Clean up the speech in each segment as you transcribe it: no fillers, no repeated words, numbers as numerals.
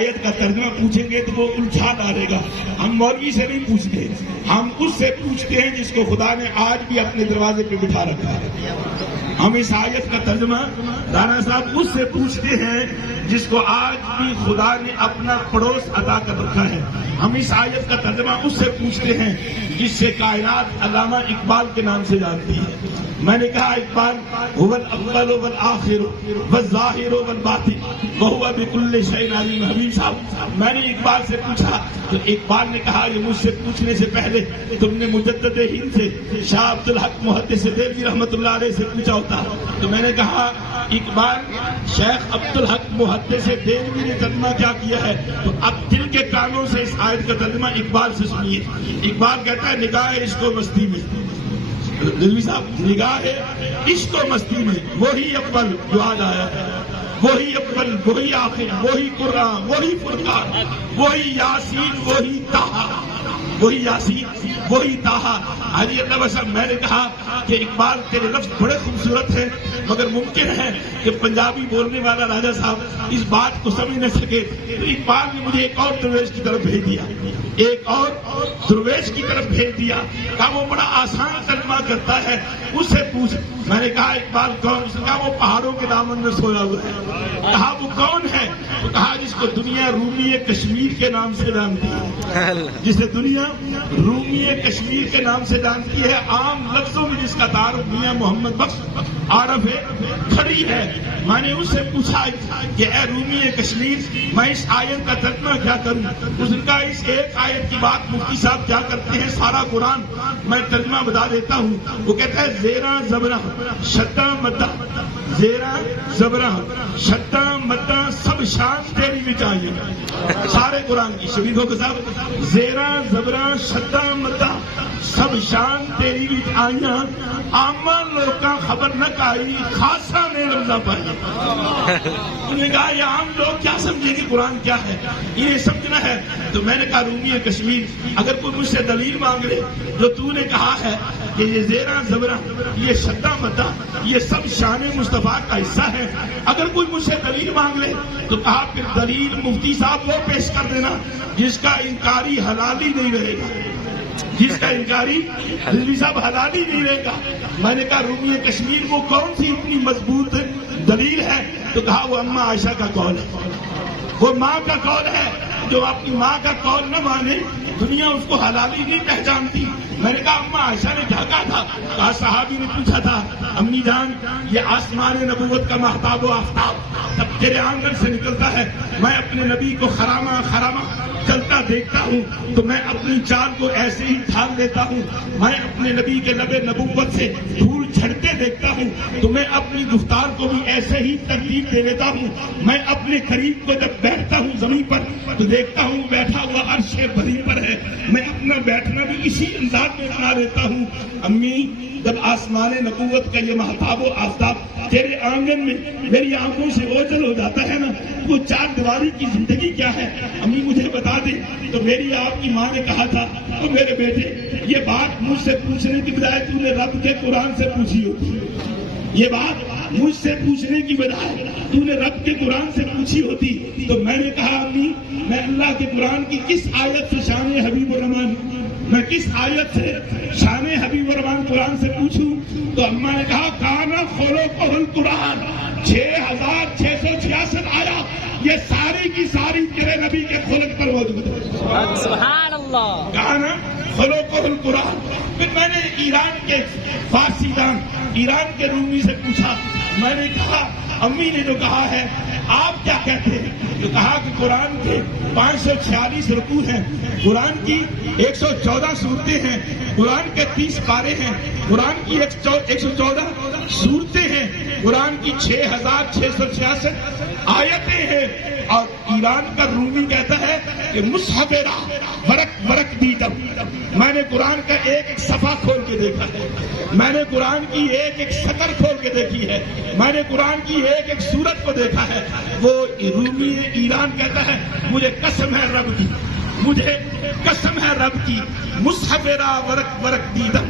آیت کا ترجمہ پوچھیں گے تو وہ الجھا ڈالے گا. ہم مولوی سے نہیں پوچھتے, ہم اس سے پوچھتے ہیں جس کو خدا نے آج بھی اپنے دروازے پہ بٹھا رکھا ہے. ہم اس آیت کا ترجمہ رانا صاحب اس سے پوچھتے ہیں جس کو آج بھی خدا نے اپنا پڑوس عطا کر رکھا ہے. ہم اس آیت کا ترجمہ اس سے پوچھتے ہیں جس سے کائنات علامہ اقبال کے نام سے جانتی ہے. میں نے کہا اقبال هو الاول والآخر والظاہر والباطن وهو بكل شيء علیم. حبیب صاحب میں نے اقبال سے پوچھا تو اقبال نے کہا یہ مجھ سے پوچھنے سے پہلے تم نے مجدد ہند سے شاہ عبد الحق محدث دہلوی رحمۃ اللہ علیہ سے پوچھا ہوتا. تو میں نے کہا اقبال شیخ عبد الحق محدث دہلوی نے ترجمہ کیا کیا ہے, تو اب دل کے کانوں سے اس آیت کا ترجمہ اقبال سے سنیے. اقبال کہتا ہے نگاہ عشق و مستی میں, دلوی صاحب نگاہ عشق و مستی میں وہی اول جو آج آیا ہے, وہی اول وہی آخر وہی قرآن وہی فرقان وہی یاسین وہی طٰہٰ وہی یاسین وہی طٰہٰ. حاجی اللہ صاحب میں نے کہا کہ اقبال تیرے لفظ بڑے خوبصورت ہیں مگر ممکن ہے کہ پنجابی بولنے والا راجا صاحب اس بات کو سمجھ نہ سکے. تو اقبال نے مجھے ایک اور درویش کی طرف بھیج دیا, ایک اور درویش کی طرف بھیج دیا. کہا وہ بڑا آسان ترجمہ کرتا ہے, اس سے پوچھ. میں نے کہا اقبال کون؟ اس نے کہا وہ پہاڑوں کے دامن میں سویا ہوا ہے. کہا وہ کون ہے؟ تو کہا جس کو دنیا رومی کشمیر کے نام سے جانتی ہے, جسے دنیا رومی کشمیر کے نام سے جانتی ہے. عام لفظوں میں جس کا تعارف میاں محمد بخش عارف ہے کھڑی ہے. میں نے اس سے پوچھا کہ اے رومی کشمیر میں اس آیت کا ترجمہ کیا کروں؟ اس نے کہا اس ایک آیت کی بات مفتی صاحب کیا کرتے ہیں, سارا قرآن میں ترجمہ بتا دیتا ہوں. وہ کہتا ہے زیرہ زبرہ شدہ مدہ, زیرہ زبرہ شدہ مدہ سب شان تیری بھی چاہیے. سارے قرآن کی شریفوں کے ساتھ زیرہ زبرہ شدہ مدہ سب شان تیری بھی آئیاں عامہ لوکاں خبر نہ کائی خاصا نے رمضہ پائی. انہوں نے کہا یہ عام لوگ کیا سمجھیں گے قرآن کیا ہے, یہ سمجھنا ہے. تو میں نے کہا رومی کشمیر اگر کوئی مجھ سے دلیل مانگ لے جو تو نے کہا ہے کہ یہ زیرہ زبرہ یہ شدہ مدہ یہ سب شان مصطفیٰ کا حصہ ہے, اگر کوئی مجھ سے دلیل مانگ لے تو کہا پھر دلیل مفتی صاحب وہ پیش کر دینا جس کا انکاری حلالی نہیں رہے گا, جس کا انکاری دلوی صاحب حلالی نہیں رہے گا. میں نے کہا رومی کشمیر وہ کون سی اتنی مضبوط دلیل ہے؟ تو کہا وہ اماں عائشہ کا قول ہے, وہ ماں کا قول ہے. جو اپنی ماں کا قول نہ مانے دنیا اس کو حلالی نہیں پہچانتی. میں نے کہا اماں عائشہ نے کیا کہا تھا؟ کہا صحابی نے پوچھا تھا امی جان یہ آسمان نبوت کا مہتاب و آفتاب تب تیرے آنگن سے نکلتا ہے, میں اپنے نبی کو خرامہ خرامہ چلتا دیکھتا ہوں تو میں اپنی چال کو ایسے ہی ڈھال لیتا ہوں, میں اپنے نبی کے لب نبوت سے دھول جھڑتے دیکھتا ہوں تو میں اپنی گفتار کو بھی ایسے ہی ترتیب دے دیتا ہوں. میں اپنے قریب کو جب بیٹھتا ہوں زمین پر تو دیکھتا ہوں بیٹھا ہوا عرش بری پر ہے, میں اپنا بیٹھنا بھی اسی انداز میں بنا لیتا ہوں. امی جب آسمان نبوت کا یہ مہتاب و آفتاب تیرے آنگن میں میری آنکھوں سے اوجھل ہو جاتا ہے نا, وہ چار دیواری کی زندگی کیا ہے امی مجھے بتا دے. تو میری آپ کی ماں نے کہا تھا تو میرے بیٹے یہ بات مجھ سے پوچھنے کی بجائے تو نے رب کے قرآن سے پوچھی ہوتی, یہ بات مجھ سے پوچھنے کی بجائے تو نے رب کے قرآن سے پوچھی ہوتی. تو میں نے کہا امی میں اللہ کے قرآن کی کس آیت سے شان حبیب الرحمان میں کس آیت سے شان حبیب الرحمان قرآن سے پوچھوں؟ تو اماں نے کہا کانا خلقہ القرآن 6666 آیا یہ ساری کی ساری تیرے نبی کے خلق پر موجود ہے. سبحان اللہ. کانا خلقہ القرآن. پھر میں نے ایران کے فارسی دان ایران کے رومی سے پوچھا, میں نے کہا امی نے جو کہا ہے آپ کیا کہتے ہیں؟ تو کہا کہ قرآن کے 546 رکوع ہیں, قرآن کی 114 صورتیں ہیں, قرآن کے 30 پارے ہیں, قرآن کی 114 صورتیں ہیں, قرآن کی 6666 آیتیں ہیں. اور ایران کا رومی کہتا ہے کہ مصحف راہ ورق ورق دیدم, میں نے قرآن کا ایک ایک صفحہ کھول کے دیکھا ہے, میں نے قرآن کی ایک ایک سطر کھول کے دیکھی ہے, میں نے قرآن کی ایک ایک سورت کو دیکھا ہے. وہ رومی ایران کہتا ہے مجھے قسم ہے رب کی مجھے قسم ہے رب کی مصحف را ورق ورق دیدم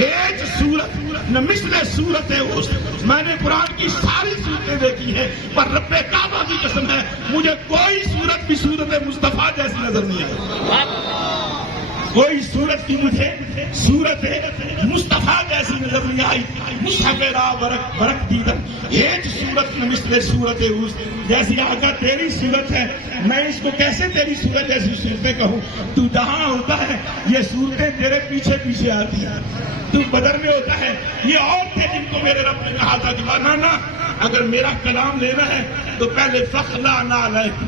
ایک صورت نہ مثل صورت اس. میں نے قرآن کی ساری صورتیں دیکھی ہیں پر رب کعبہ کی قسم ہے مجھے کوئی صورت بھی صورت مصطفیٰ جیسی نظر نہیں آئی. کوئی صورت کی مجھے صورت مصطفیٰ جیسی نظر نہیں آئی. مصحف را ورق ورق دیدم ایک صورت نہ مثل صورت اس. جیسی آقا تیری صورت ہے میں اس کو کیسے تیری صورت جیسی صورتیں کہوں. تو جہاں ہوتا ہے یہ صورتیں تیرے پیچھے پیچھے آتی ہیں. تو بدر میں ہوتا ہے یہ اور تھے جن کو میرے رب نے کہا تھا کہ نا اگر میرا کلام لینا ہے تو پہلے فخلا نعلیک.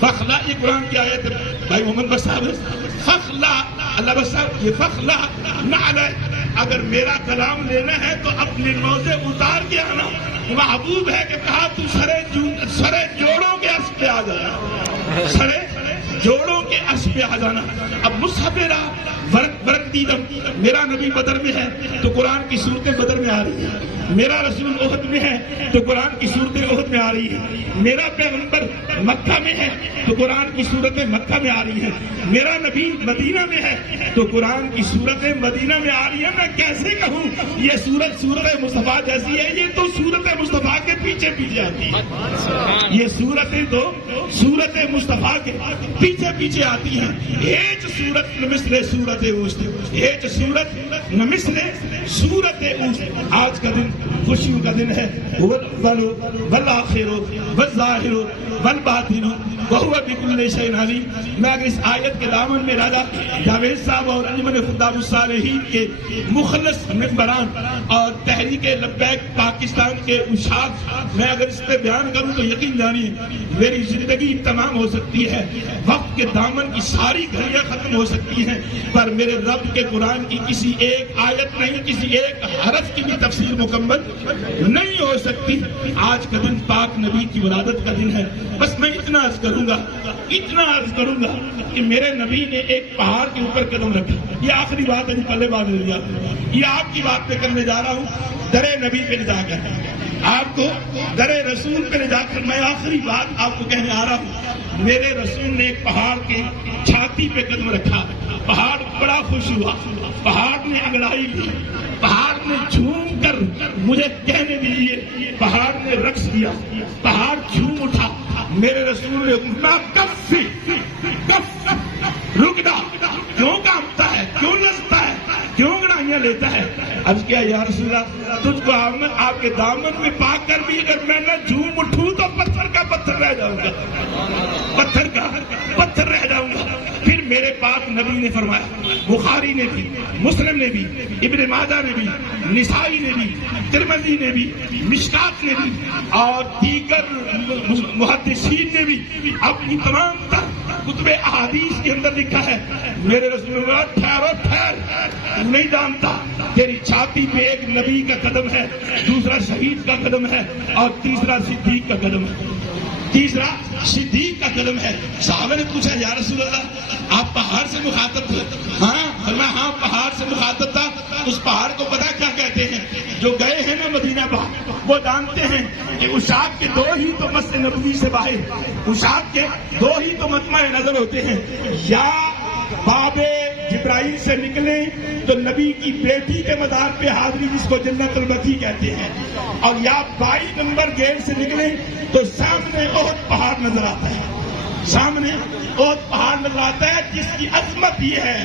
فخلا یہ قرآن کی آیت ہے بھائی محمد بس صاحب. فخلا اللہ بس صاحب یہ فخلا نعلیک. اگر میرا کلام لینا ہے تو اپنے موزے اتار کے آنا. محبوب ہے کہ کہا تو سرے جوڑوں کے اس پہ آ جانا. سرے جوڑوں کے اس پہ آ جانا. اب مصحف را ورق ورق دیدم. میرا نبی بدر میں ہے تو قرآن کی صورتیں بدر میں آ رہی ہیں. میرا رسول احد میں ہے تو قرآن کی صورتیں احد میں آ رہی ہیں. میرا پیغمبر مکہ میں ہے تو قرآن کی صورتیں مکہ میں آ رہی ہیں. میرا نبی مدینہ میں ہے تو قرآن کی صورتیں مدینہ میں آ رہی ہیں. میں کیسے کہوں یہ صورت مصطفیٰ جیسی ہے. یہ تو صورت مصطفیٰ کے پیچھے پیچھے آتی ہے. یہ صورتیں تو صورت مصطفیٰ کے پیچھے پیچھے آتی ہیں. ایک صورت نہ مثل صورت اوست. ایک صورت نہ مثل صورت اوست. آج کا دن خوشیوں کا دن ہے. والآخر والظاہر والباطن وہو بکل شیء علیم. میں اگر اس آیت کے دامن میں راجہ جاوید صاحب اور انجمن خطاب الصالحین کے مخلص ممبران اور تحریک لبیک پاکستان کے اشاعت میں اگر اس پہ بیان کروں تو یقین جانیے میری زندگی تمام ہو سکتی ہے. وقت کے دامن کی ساری گھڑیاں ختم ہو سکتی ہیں پر میرے رب کے قرآن کی کسی ایک آیت نہیں کسی ایک حرف کی بھی تفسیر مکمل نہیں ہو سکتی. آج کا دن پاک نبی کی ولادت کا دن ہے. بس میں اتنا عرض کروں گا کہ میرے نبی نے ایک پہاڑ کے اوپر قدم رکھا. یہ آخری بات ہے جی پلے بات لے لیا. یہ آپ کی بات پہ کرنے جا رہا ہوں درے نبی پہ لے جا کر آپ کو درے رسول پہ لے جا کر میں آخری بات آپ کو کہنے آ رہا ہوں. میرے رسول نے ایک پہاڑ کے چھاتی پہ قدم رکھا. پہاڑ بڑا خوش ہوا. پہاڑ نے انگڑائی لی. پہاڑ نے جھوم کر مجھے کہنے دیجیے پہاڑ نے رقص کیا. پہاڑ جھوم اٹھا. میرے رسول نے کف رکنا کیوں کانپتا ہے کیوں نچتا ہے کیوں گڑائیاں لیتا ہے. عرض کیا یا رسول اللہ تجھ کو آپ کے دامن میں پا کر بھی اگر میں نہ جھوم اٹھوں تو پتھر کا پتھر رہ جاؤں گا. پتھر کا پتھر رہ جاؤں گا. پھر میرے پاک نبی نے فرمایا بخاری نے بھی مسلم نے بھی ابن ماجہ نے بھی نسائی نے بھی ترمذی نے بھی مشکات نے بھی اور دیگر محدثین نے بھی اپنی تمام کتب احادیث کے اندر لکھا ہے میرے رسول اللہ ٹھہر نہیں جانتا تیری چھاتی پہ ایک نبی کا قدم ہے دوسرا شہید کا قدم ہے اور تیسرا صدیق کا قدم ہے. تیسرا صدیق کا قدم ہے. صحابہ نے پوچھا یا رسول اللہ آپ پہاڑ سے مخاطب تھے. ہاں پہاڑ سے مخاطب تھا. اس پہاڑ کو پتا کیا کہتے ہیں جو گئے ہیں نا مدینہ پاک وہ جانتے ہیں کہ اشاعت کے دو ہی تو مسجد نبوی سے باہر اشاعت کے دو ہی تو مطمع نظر ہوتے ہیں. یا باب جبرائیل سے نکلیں تو نبی کی بیٹی کے مزار پہ حاضری جس کو جنت البقیع کہتے ہیں اور یا 22 نمبر گیٹ سے نکلیں تو سامنے احد پہاڑ نظر آتا ہے. سامنے احد پہاڑ نظر آتا ہے جس کی عظمت یہ ہے.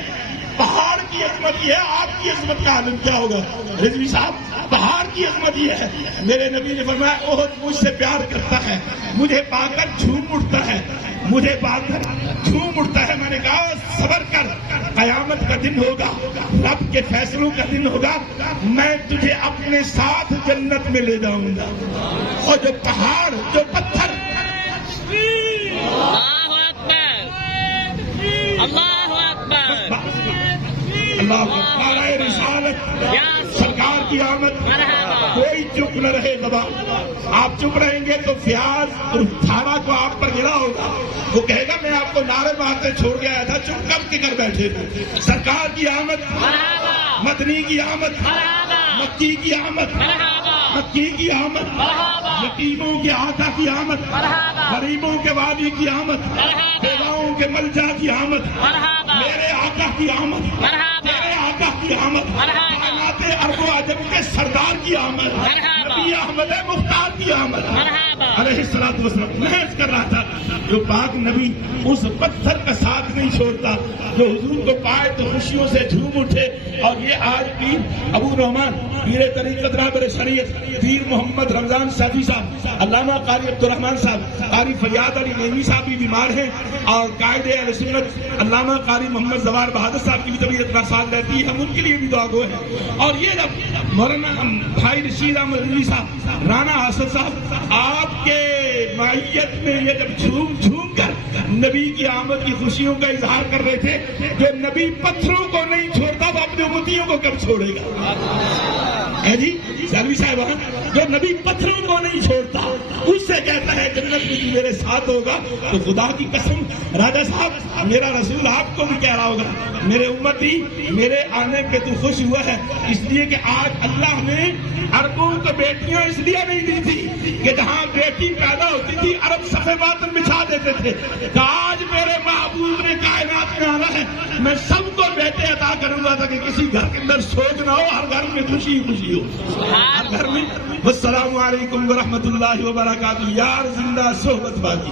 پہاڑ کی عظمت یہ ہے. آپ کی عظمت کا عالم کیا ہوگا رضوی صاحب. پہاڑ کی عظمت یہ ہے. میرے نبی نے فرمایا احد مجھ سے پیار کرتا ہے مجھے پا کر جھوم اٹھتا ہے مجھے پا کر جھوم اٹھتا ہے. میں نے کہا صبر کر قیامت کا دن ہوگا رب کے فیصلوں کا دن ہوگا میں تجھے اپنے ساتھ جنت میں لے جاؤں گا. اور جو پہاڑ جو پتھر اللہ نعرہ رسالت سرکار کی آمد کوئی چپ نہ رہے زبان. آپ چپ رہیں گے تو فیاض اور تھارا کو آپ پر گرا ہوگا. وہ کہے گا میں آپ کو نعرے مارتے چھوڑ کے آیا تھا چپ کر کے کر بیٹھے. سرکار کی آمد مدنی کی آمد مکی کی آمد مکی کی آمد یتیموں کے آقا کی آمد غریبوں کے والی کی آمد بیواؤں کے ملجا کی آمد، مرحبا میرے آقا کی آمد، مرحبا تیرے آقا کی آمد، مرحبا کائنات عرب و عجم کے سردار کی آمد، مرحبا نبی احمد مختار کی آمد مرحبا علیہ الصلوۃ والسلام۔ میں عرض کر رہا تھا جو پاک نبی اس پتھر کا ساتھ نہیں چھوڑتا جو حضور کو پائے تو خوشیوں سے جھوم اٹھے، اور یہ آج پیر ابو رحمان پیر طریقت رہبر شریعت پیر محمد رمضان سیفی صاحب، علامہ قاری عبد الرحمان صاحب، قاری فریاد علی نعیمی صاحب بھی بیمار ہیں، اور قائد اہل سنت علامہ قاری محمد زوار بہادر صاحب کی بھی طبیعت ناساز رہتی ہے، ہم ان کے لیے بھی دعا گو ہیں۔ اور یہ جب مولانا بھائی رشید احمد رضوی صاحب، رانا حسن صاحب آپ کے معیت میں یہ جب جھوم جھوم کر نبی کی آمد کی خوشیوں کا اظہار کر رہے تھے، جو نبی پتھروں کو نہیں چھوڑتا وہ اپنے امتیوں کو کب چھوڑے گا؟ ہے جی سالوی صاحب، جو نبی پتھروں کو نہیں چھوڑتا اس سے کہتا ہے جنت میں تو میرے ساتھ ہوگا، تو خدا کی قسم راجہ صاحب میرا رسول آپ کو بھی کہہ رہا ہوگا میرے امتی میرے آنے پہ تو خوش ہوا ہے، اس لیے کہ آج اللہ نے عربوں کو بیٹیاں اس لیے نہیں دی تھی کہ جہاں بیٹی پیدا ہوتی تھی عرب صفے باطن بچھا دیتے تھے، کہ آج میرے محبوب نے کائنات میں آنا ہے، میں سب کو بیٹے عطا کروں گا تاکہ کسی گھر کے اندر سوچ نہ ہو، ہر گھر میں خوشی خوشی ہو، ہر گھر میں۔ السلام علیکم ورحمۃ اللہ وبرکاتہ۔ یار زندہ صحبت باقی۔